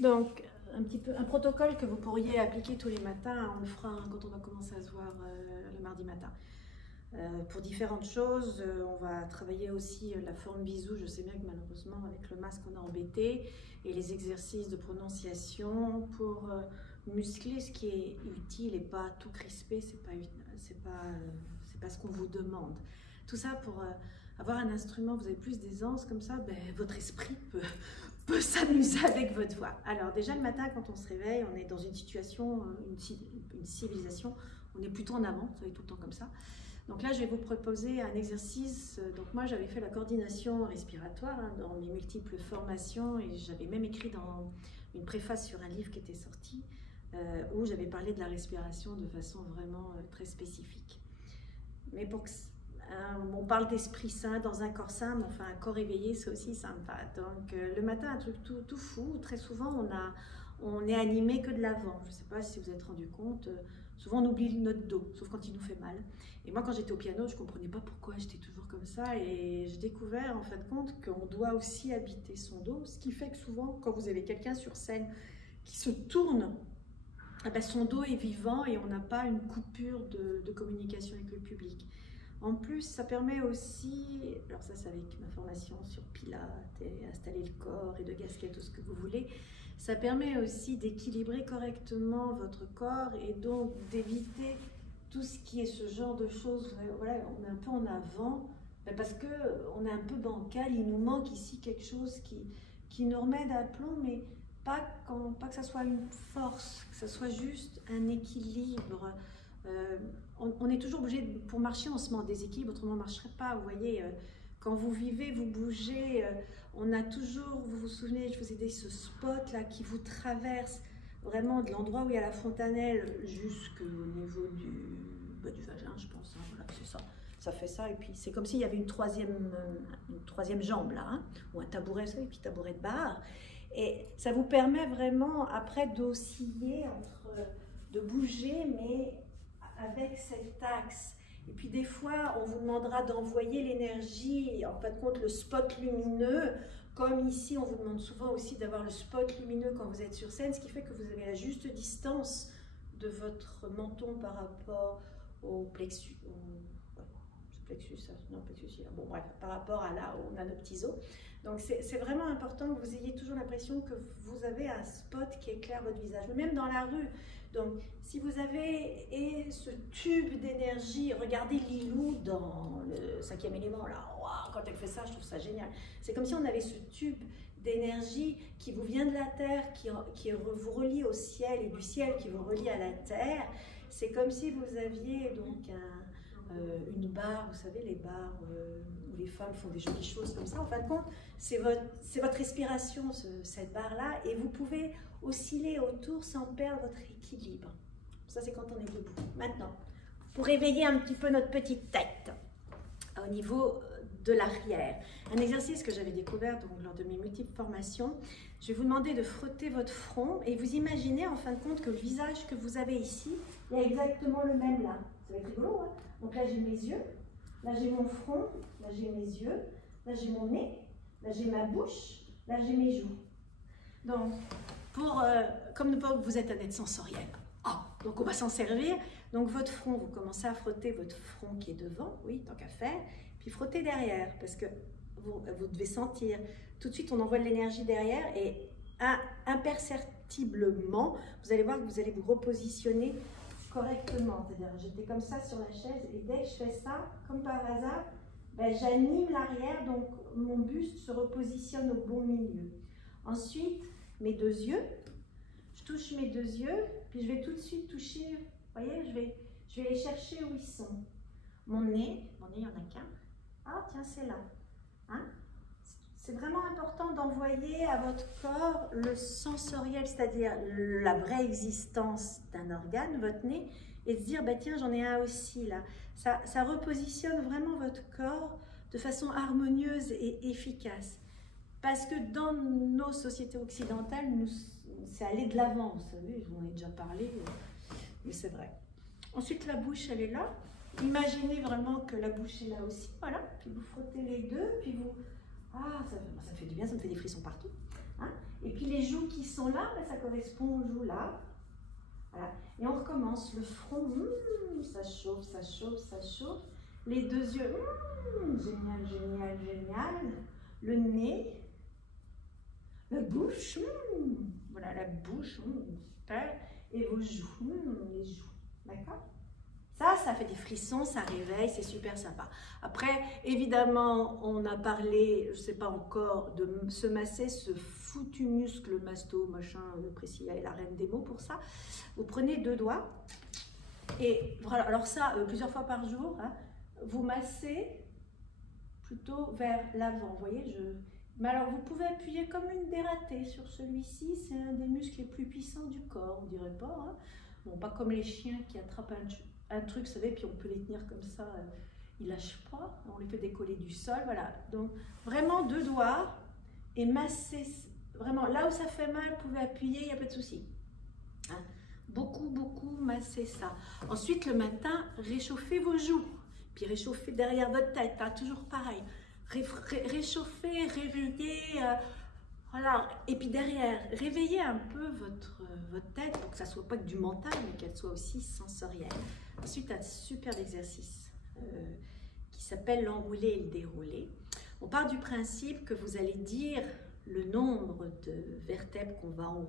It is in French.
Donc, un protocole que vous pourriez appliquer tous les matins, on le fera quand on va commencer à se voir le mardi matin. Pour différentes choses, on va travailler aussi la forme bisou. Je sais bien que malheureusement, avec le masque, on a embêté. Et les exercices de prononciation pour muscler ce qui est utile et pas tout crisper, c'est pas ce qu'on vous demande. Tout ça pour avoir un instrument, vous avez plus d'aisance, comme ça, ben, votre esprit peut s'amuser avec votre voix. Alors déjà le matin, quand on se réveille, on est dans une situation, une civilisation, on est plutôt en avant, vous savez, tout le temps comme ça. Donc là, je vais vous proposer un exercice. Donc moi, j'avais fait la coordination respiratoire hein, dans mes multiples formations et j'avais même écrit dans une préface sur un livre qui était sorti où j'avais parlé de la respiration de façon vraiment très spécifique. Mais pour que on parle d'esprit sain dans un corps sain, mais enfin un corps éveillé, c'est aussi sympa. Donc le matin, un truc tout fou. Très souvent, on est animé que de l'avant. Je ne sais pas si vous vous êtes rendu compte. Souvent, on oublie notre dos, sauf quand il nous fait mal. Et moi, quand j'étais au piano, je ne comprenais pas pourquoi j'étais toujours comme ça. Et j'ai découvert, en fin de compte, qu'on doit aussi habiter son dos. Ce qui fait que souvent, quand vous avez quelqu'un sur scène qui se tourne, eh ben, son dos est vivant et on n'a pas une coupure de communication avec le public. En plus, ça permet aussi, alors ça c'est avec ma formation sur Pilates et installer le corps et de gasquet, tout ce que vous voulez, ça permet aussi d'équilibrer correctement votre corps et donc d'éviter tout ce qui est ce genre de choses. Voilà, on est un peu en avant, parce qu'on est un peu bancal, il nous manque ici quelque chose qui nous remet d'aplomb, mais pas que ça soit une force, que ça soit juste un équilibre. On est toujours obligé, pour marcher, on se met en déséquilibre, autrement on ne marcherait pas. Vous voyez, quand vous vivez, vous bougez, on a toujours, vous vous souvenez, je vous ai dit, ce spot-là qui vous traverse vraiment de l'endroit où il y a la fontanelle jusqu'au niveau du vagin, je pense. Hein, voilà, c'est ça. Ça fait ça, et puis c'est comme s'il y avait une troisième jambe là, hein, ou un tabouret, vous savez, puis tabouret de bar. Et ça vous permet vraiment, après, d'osciller, de bouger, mais avec cet axe. Et puis des fois, on vous demandera d'envoyer l'énergie, en fin de compte, le spot lumineux. Comme ici, on vous demande souvent aussi d'avoir le spot lumineux quand vous êtes sur scène, ce qui fait que vous avez la juste distance de votre menton par rapport au plexus. Bon, bref, par rapport à là où on a nos petits os. Donc c'est vraiment important que vous ayez toujours l'impression que vous avez un spot qui éclaire votre visage, même dans la rue. Donc si vous avez ce tube d'énergie, regardez Lilou dans le 5e élément, là, wow, quand elle fait ça, je trouve ça génial. C'est comme si on avait ce tube d'énergie qui vous vient de la terre, qui vous relie au ciel, et du ciel qui vous relie à la terre. C'est comme si vous aviez donc une barre, vous savez, les barres où les femmes font des jolies choses comme ça. En fin de compte, c'est votre respiration, cette barre-là, et vous pouvez osciller autour sans perdre votre équilibre. Ça, c'est quand on est debout. Maintenant, pour réveiller un petit peu notre petite tête au niveau de l'arrière, un exercice que j'avais découvert donc, lors de mes multiples formations, je vais vous demander de frotter votre front et vous imaginez en fin de compte que le visage que vous avez ici, il y a exactement le même là. Ça va être rigolo, hein? Donc là, j'ai mes yeux, là, j'ai mon front, là, j'ai mes yeux, là, j'ai mon nez, là, j'ai ma bouche, là, j'ai mes joues. Donc, comme vous êtes un être sensoriel, donc on va s'en servir. Donc votre front, vous commencez à frotter votre front qui est devant, oui, tant qu'à faire, puis frottez derrière, parce que vous devez sentir. Tout de suite, on envoie de l'énergie derrière et imperceptiblement, vous allez voir que vous allez vous repositionner correctement. C'est-à-dire, j'étais comme ça sur la chaise et dès que je fais ça, comme par hasard, ben, j'anime l'arrière, donc mon buste se repositionne au bon milieu. Ensuite, mes deux yeux, je touche mes deux yeux, puis je vais tout de suite toucher, vous voyez, je vais les chercher où ils sont. Mon nez, il n'y en a qu'un. Ah, tiens, c'est là. Hein? C'est vraiment important d'envoyer à votre corps le sensoriel, c'est-à-dire la vraie existence d'un organe, votre nez, et se dire, bah, tiens, j'en ai un aussi là. Ça repositionne vraiment votre corps de façon harmonieuse et efficace. Parce que dans nos sociétés occidentales, c'est aller de l'avant, vous savez, je vous en ai déjà parlé, mais c'est vrai. Ensuite, la bouche, elle est là. Imaginez vraiment que la bouche est là aussi, voilà. Puis vous frottez les deux, puis vous... Ah, ça me fait du bien, ça me fait des frissons partout. Hein? Et puis les joues qui sont là, ben, ça correspond aux joues là. Voilà. Et on recommence. Le front, ça chauffe, ça chauffe, ça chauffe. Les deux yeux, génial, génial, génial. Le nez, la bouche, voilà la bouche, super. Et vos joues, les joues, d'accord? Ça fait des frissons, ça réveille, c'est super sympa. Après, évidemment, on a parlé, je ne sais pas encore, de se masser ce foutu muscle masto, machin, Priscilla est la reine des mots pour ça. Vous prenez 2 doigts, et voilà, alors ça, plusieurs fois par jour, hein, vous massez plutôt vers l'avant, vous voyez, mais alors vous pouvez appuyer comme une dératée sur celui-ci, c'est un des muscles les plus puissants du corps, on dirait pas, hein. Bon, pas comme les chiens qui attrapent un truc, vous savez, puis on peut les tenir comme ça, ils lâchent pas, on les fait décoller du sol, voilà. Donc vraiment 2 doigts et masser, vraiment là où ça fait mal, vous pouvez appuyer, il n'y a pas de souci. Hein? Beaucoup, beaucoup masser ça. Ensuite, le matin, réchauffez vos joues, puis réchauffez derrière votre tête, hein, toujours pareil. Réchauffer, réveiller, voilà. Et puis derrière, réveillez un peu votre tête pour que ça ne soit pas que du mental, mais qu'elle soit aussi sensorielle. Ensuite, un super exercice qui s'appelle l'enroulé et le déroulé. On part du principe que vous allez dire le nombre de vertèbres qu'on va enrouler.